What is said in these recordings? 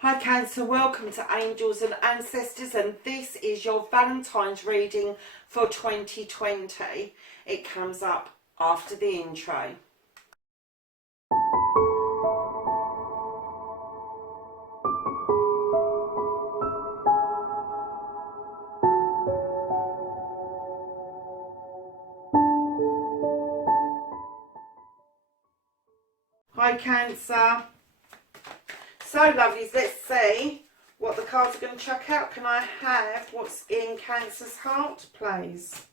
Hi Cancer, welcome to Angels and Ancestors, and this is your Valentine's reading for 2020. It comes up after the intro. Hi Cancer. So lovelies, let's see what the cards are going to chuck out. Can I have what's in Cancer's heart, please?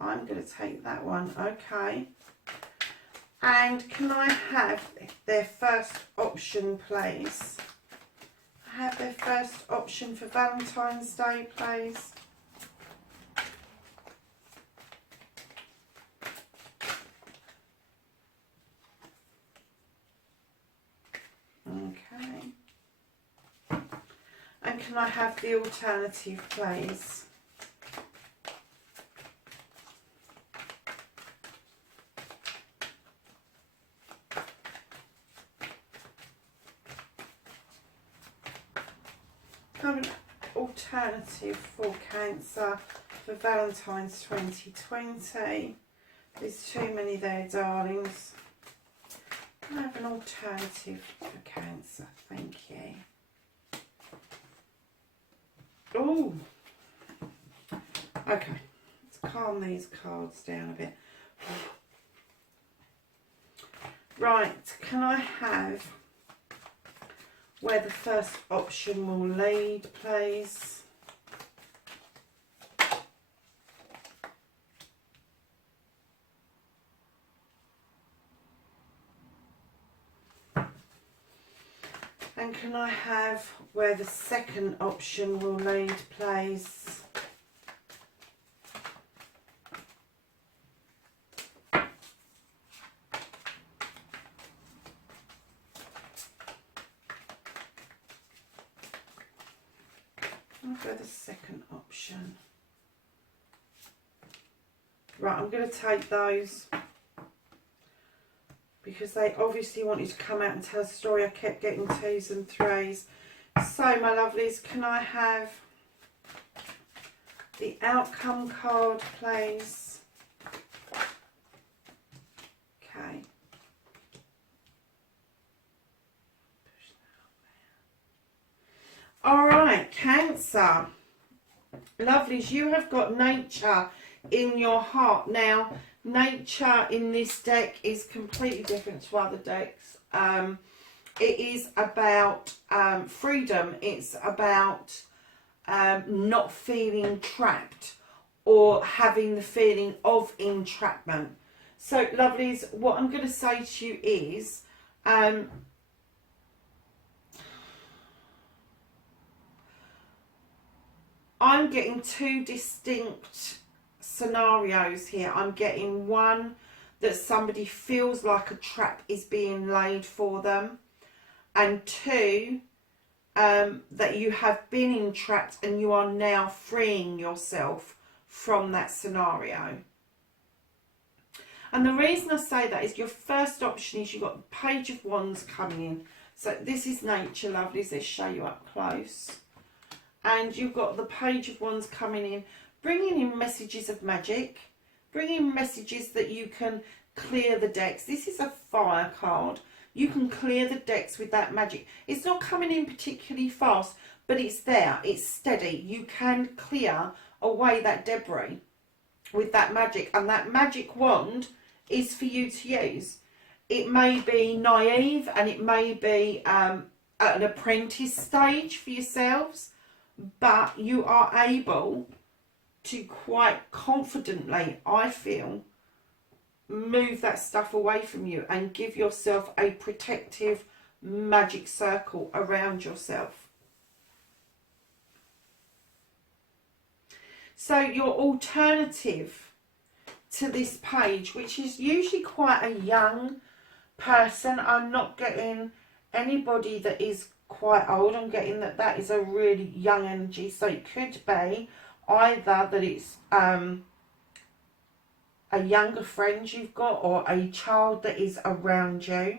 I'm going to take that one, okay. And can I have their first option, please? Have their first option for Valentine's Day, please? Okay. And can I have the alternative, please? An alternative for Cancer for Valentine's 2020. There's too many there, darlings. Can I have an alternative for Cancer? Thank you. Oh, okay. Let's calm these cards down a bit. Right, can I have where the first option will lead, please? And can I have where the second option will lead, please? I'll go the second option. Right, I'm going to take those because they obviously wanted to come out and tell a story. I kept getting 2s and 3s. So, my lovelies, can I have the outcome card, please? Okay. Alright, Cancer. Lovelies, you have got nature in your heart. Now, nature in this deck is completely different to other decks. It is about freedom. It's about not feeling trapped or having the feeling of entrapment. So, lovelies, what I'm going to say to you is I'm getting two distinct scenarios here. I'm getting one that somebody feels like a trap is being laid for them, and two, that you have been entrapped and you are now freeing yourself from that scenario. And the reason I say that is your first option is you've got the Page of Wands coming in. So this is nature, lovelies. Let's show you up close. And you've got the Page of Wands coming in, bringing in messages of magic, bringing messages that you can clear the decks. This is a fire card. You can clear the decks with that magic. It's not coming in particularly fast, but it's there. It's steady. You can clear away that debris with that magic. And that magic wand is for you to use. It may be naive and it may be at an apprentice stage for yourselves, but you are able to quite confidently, I feel, move that stuff away from you and give yourself a protective magic circle around yourself. So your alternative to this page, which is usually quite a young person, I'm not getting anybody that is quite old. I'm getting that is a really young energy. So it could be either that it's a younger friend you've got or a child that is around you.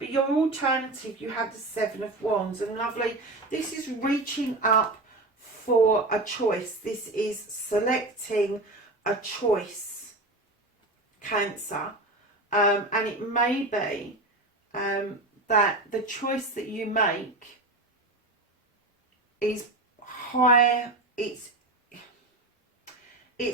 But your alternative, you have the Seven of Wands. And lovely, this is reaching up for a choice. This is selecting a choice, Cancer. And it may be that the choice that you make is higher, it's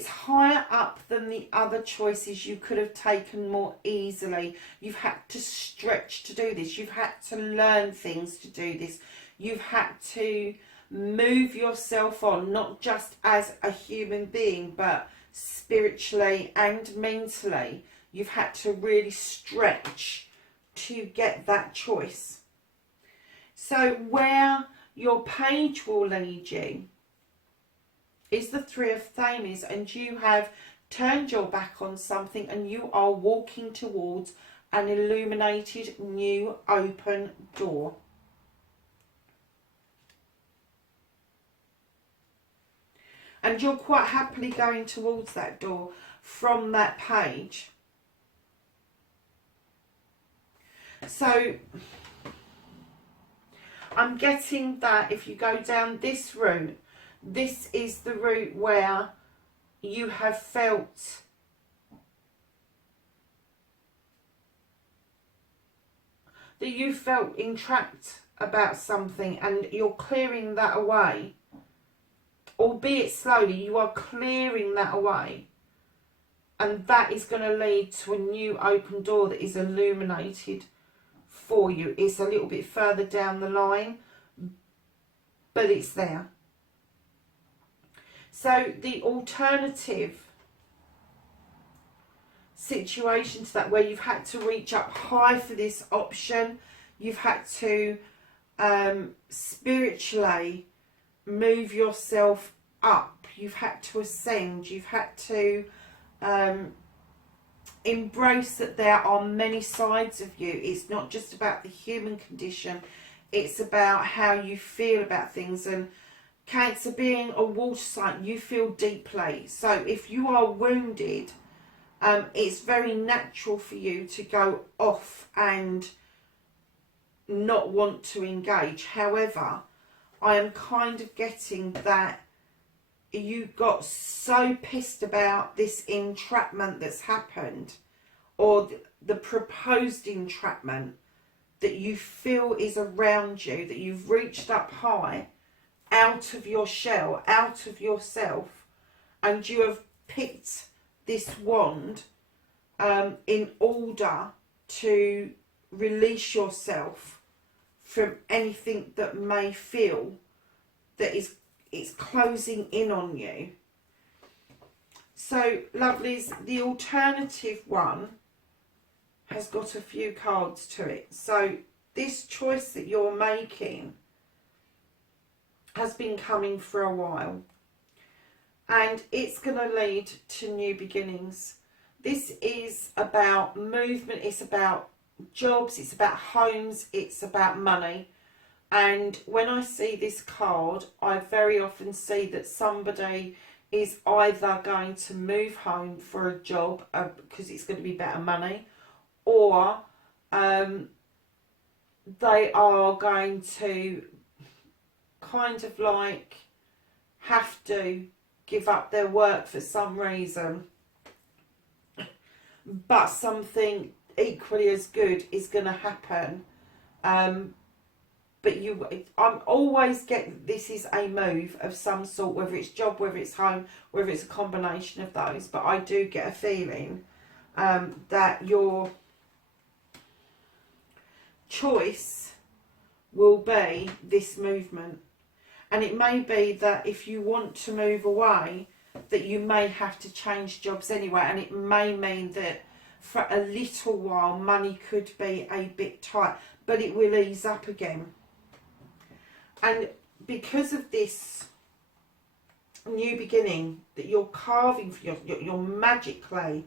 higher up than the other choices you could have taken more easily. You've had to stretch to do this. You've had to learn things to do this. You've had to move yourself on, not just as a human being, but spiritually and mentally. You've had to really stretch to get that choice. So where your page will lead you is the Three of Thames, and you have turned your back on something and you are walking towards an illuminated new open door. And you're quite happily going towards that door from that page. So I'm getting that if you go down this route, this is the route where you have felt that you felt entrapped about something, and you're clearing that away. Albeit slowly, you are clearing that away. And that is going to lead to a new open door that is illuminated for you. It's a little bit further down the line, but it's there. So the alternative situation to that, where you've had to reach up high for this option, you've had to spiritually move yourself up, you've had to ascend, you've had to embrace that there are many sides of you. It's not just about the human condition, it's about how you feel about things. And Cancer, being a water sign, you feel deeply. So if you are wounded, it's very natural for you to go off and not want to engage. However, I am kind of getting that you got so pissed about this entrapment that's happened, or the proposed entrapment that you feel is around you, that you've reached up high out of your shell, out of yourself, and you have picked this wand in order to release yourself from anything that may feel that it's closing in on you. So, lovelies, the alternative one has got a few cards to it. So this choice that you're making has been coming for a while, and it's going to lead to new beginnings. This is about movement, it's about jobs, it's about homes, it's about money. And when I see this card, I very often see that somebody is either going to move home for a job because it's going to be better money, or they are going to kind of like have to give up their work for some reason, but something equally as good is going to happen. But I'm always get this is a move of some sort, whether it's job, whether it's home, whether it's a combination of those. But I do get a feeling that your choice will be this movement. And it may be that if you want to move away, that you may have to change jobs anyway. And it may mean that for a little while money could be a bit tight, but it will ease up again. And because of this new beginning that you're carving for your magically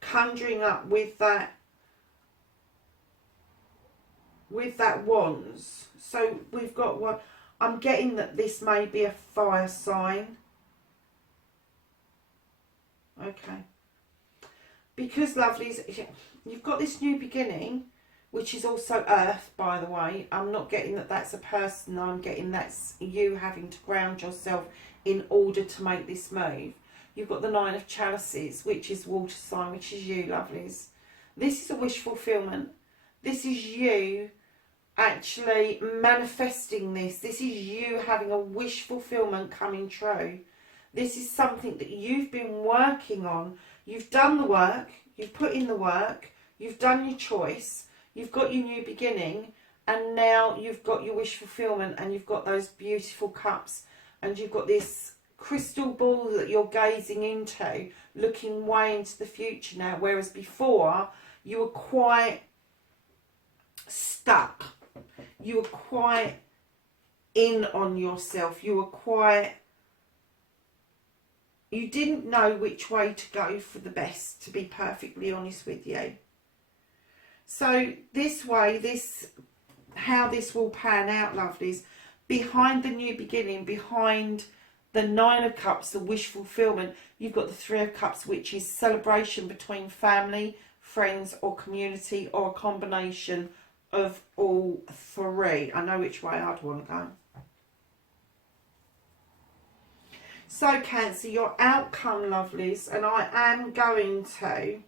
conjuring up with that wands. So we've got one. I'm getting that this may be a fire sign. Okay. Because, lovelies, you've got this new beginning. which is also earth, by the way. I'm not getting that that's a person. I'm getting that's you having to ground yourself in order to make this move. You've got the Nine of Chalices, which is water sign, which is you, lovelies. This is a wish fulfillment. This is you actually manifesting this. This is you having a wish fulfillment coming true. This is something that you've been working on. You've done the work. You've put in the work. You've done your choice. You've got your new beginning. And now you've got your wish fulfillment, and you've got those beautiful cups, and you've got this crystal ball that you're gazing into, looking way into the future now, whereas before you were quite stuck. You were quite in on yourself. You didn't know which way to go for the best, to be perfectly honest with you. So this way, how this will pan out, lovelies, behind the new beginning, behind the Nine of Cups, the wish fulfillment, you've got the Three of Cups, which is celebration between family, friends or community, or a combination of all three. I know which way I'd want to go. So Cancer, your outcome, lovelies, and I am going to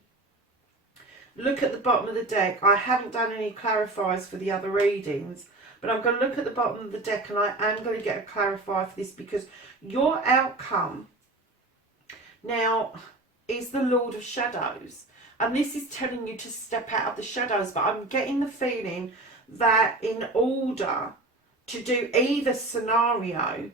look at the bottom of the deck. I haven't done any clarifiers for the other readings, but I'm going to look at the bottom of the deck, and I am going to get a clarifier for this, because your outcome now is the Lord of Shadows. And this is telling you to step out of the shadows. But I'm getting the feeling that in order to do either scenario,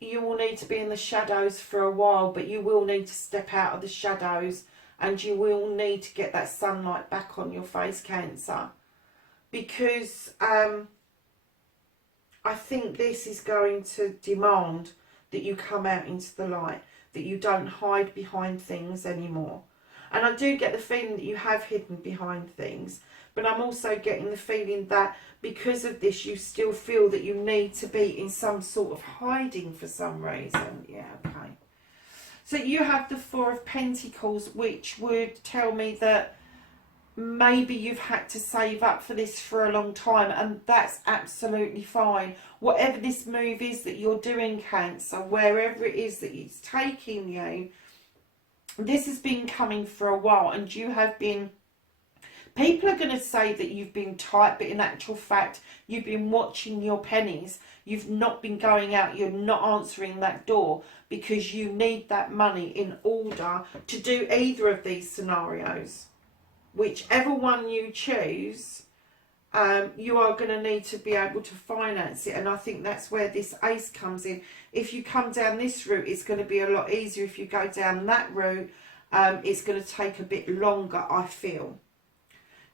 you will need to be in the shadows for a while. But you will need to step out of the shadows. And you will need to get that sunlight back on your face, Cancer. Because I think this is going to demand that you come out into the light. That you don't hide behind things anymore. And I do get the feeling that you have hidden behind things. But I'm also getting the feeling that because of this, you still feel that you need to be in some sort of hiding for some reason. Yeah, okay. So you have the Four of Pentacles, which would tell me that maybe you've had to save up for this for a long time. And that's absolutely fine. Whatever this move is that you're doing, Cancer, wherever it is that it's taking you, this has been coming for a while, and you have been, people are going to say that you've been tight, but in actual fact, you've been watching your pennies. You've not been going out, you're not answering that door, because you need that money in order to do either of these scenarios. Whichever one you choose, you are going to need to be able to finance it. And I think that's where this ace comes in. If you come down this route, it's going to be a lot easier. If you go down that route, it's going to take a bit longer, I feel.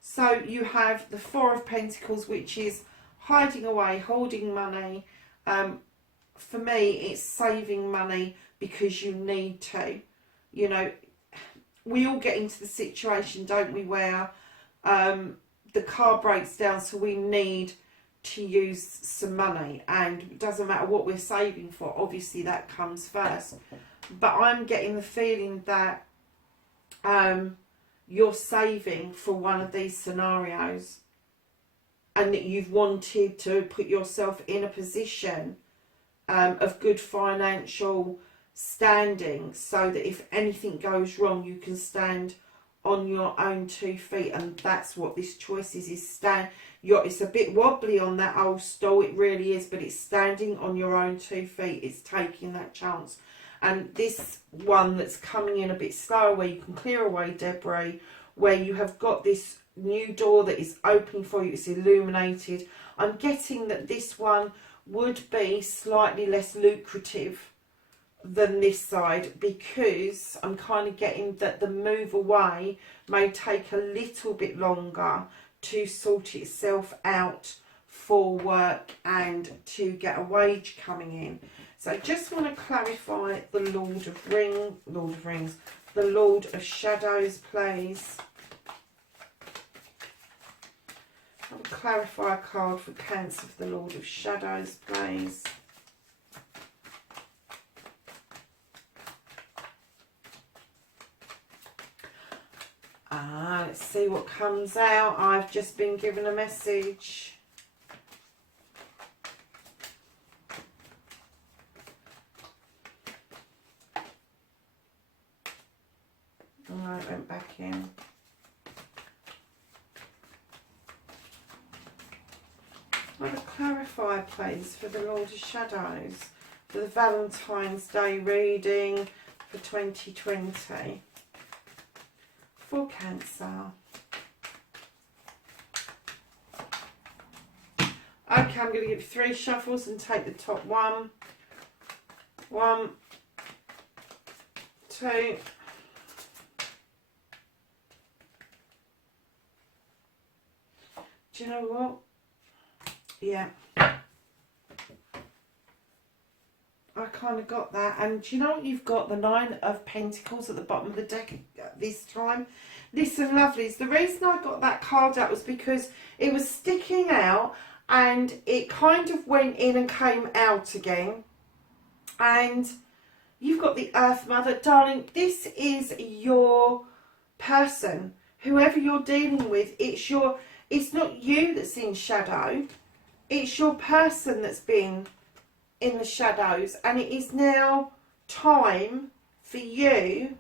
So you have the Four of Pentacles, which is hiding away, holding money. For me, it's saving money because you need to. You know, we all get into the situation, don't we, where the car breaks down, so we need to use some money, and it doesn't matter what we're saving for, obviously that comes first. But I'm getting the feeling that you're saving for one of these scenarios, and that you've wanted to put yourself in a position of good financial standing, so that if anything goes wrong, you can stand on your own 2 feet. And that's what this choice is it's a bit wobbly on that old stool, it really is, but it's standing on your own 2 feet. It's taking that chance. And this one that's coming in a bit slower, where you can clear away debris, where you have got this new door that is opening for you, it's illuminated. I'm getting that this one would be slightly less lucrative than this side, because I'm kind of getting that the move away may take a little bit longer to sort itself out for work and to get a wage coming in. So I just want to clarify the Lord of Rings, the Lord of Shadows, please. I'll clarify a card for Cancer for the Lord of Shadows, please. Let's see see what comes out. I've just been given a message. Oh, it went back in. Want to clarify, please, for the Lord of Shadows, for the Valentine's Day reading for 2020. For Cancer. Okay, I'm going to give 3 shuffles and take the top one. 1, 2. Do you know what? Yeah. I kind of got that. And do you know what? You've got the 9 of Pentacles at the bottom of the deck this time. Listen, lovelies, the reason I got that card out was because it was sticking out and it kind of went in and came out again. And you've got the Earth Mother. Darling, this is your person. Whoever you're dealing with, it's not you that's in shadow. It's your person that's been in the shadows, and it is now time for you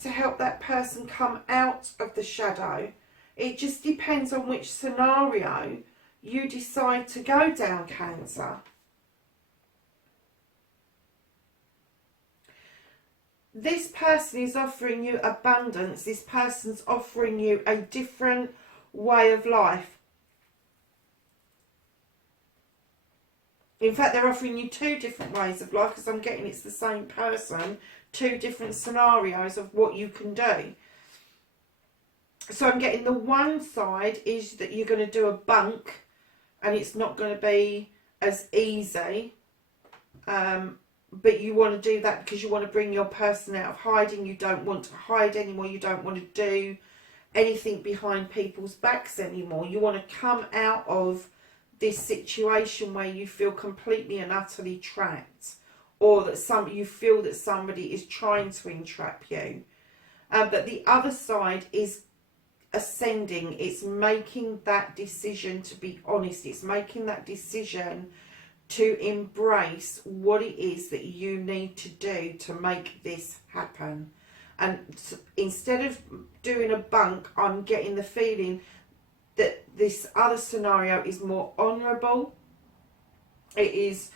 to help that person come out of the shadow. It just depends on which scenario you decide to go down, Cancer. This person is offering you abundance. This person's offering you a different way of life. In fact, they're offering you 2 different ways of life, because I'm getting it's the same person, 2 different scenarios of what you can do. So I'm getting the one side is that you're going to do a bunk and it's not going to be as easy. But you want to do that because you want to bring your person out of hiding. You don't want to hide anymore. You don't want to do anything behind people's backs anymore. You want to come out of this situation where you feel completely and utterly trapped, or that you feel that somebody is trying to entrap you. But the other side is ascending. It's making that decision to be honest. It's making that decision to embrace what it is that you need to do to make this happen. And instead of doing a bunk, I'm getting the feeling that this other scenario is more honourable. It is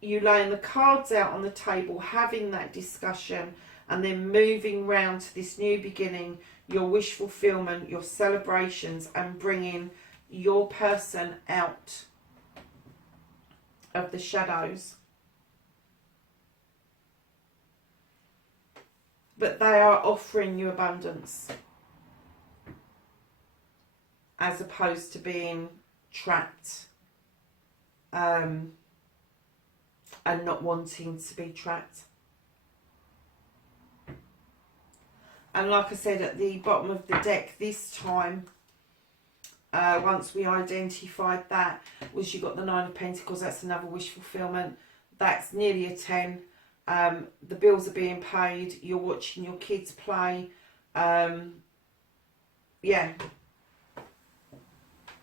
you laying the cards out on the table, having that discussion, and then moving round to this new beginning, your wish fulfillment, your celebrations, and bringing your person out of the shadows. But they are offering you abundance, as opposed to being trapped and not wanting to be trapped. And like I said, at the bottom of the deck this time, once we identified that, was you got the 9 of Pentacles. That's another wish fulfillment. That's nearly a 10. The bills are being paid. You're watching your kids play. Yeah.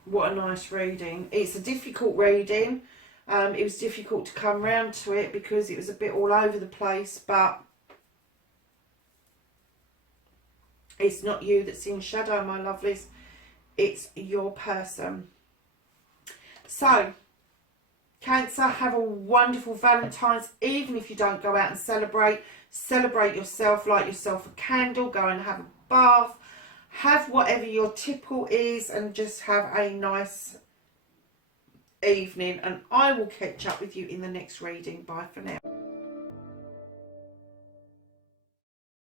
What a nice reading. It's a difficult reading. It was difficult to come round to it because it was a bit all over the place, but it's not you that's in shadow, my lovelies. It's your person. So, Cancer, have a wonderful Valentine's. Even if you don't go out and celebrate yourself, light yourself a candle, go and have a bath, have whatever your tipple is, and just have a nice evening. And I will catch up with you in the next reading. Bye for now.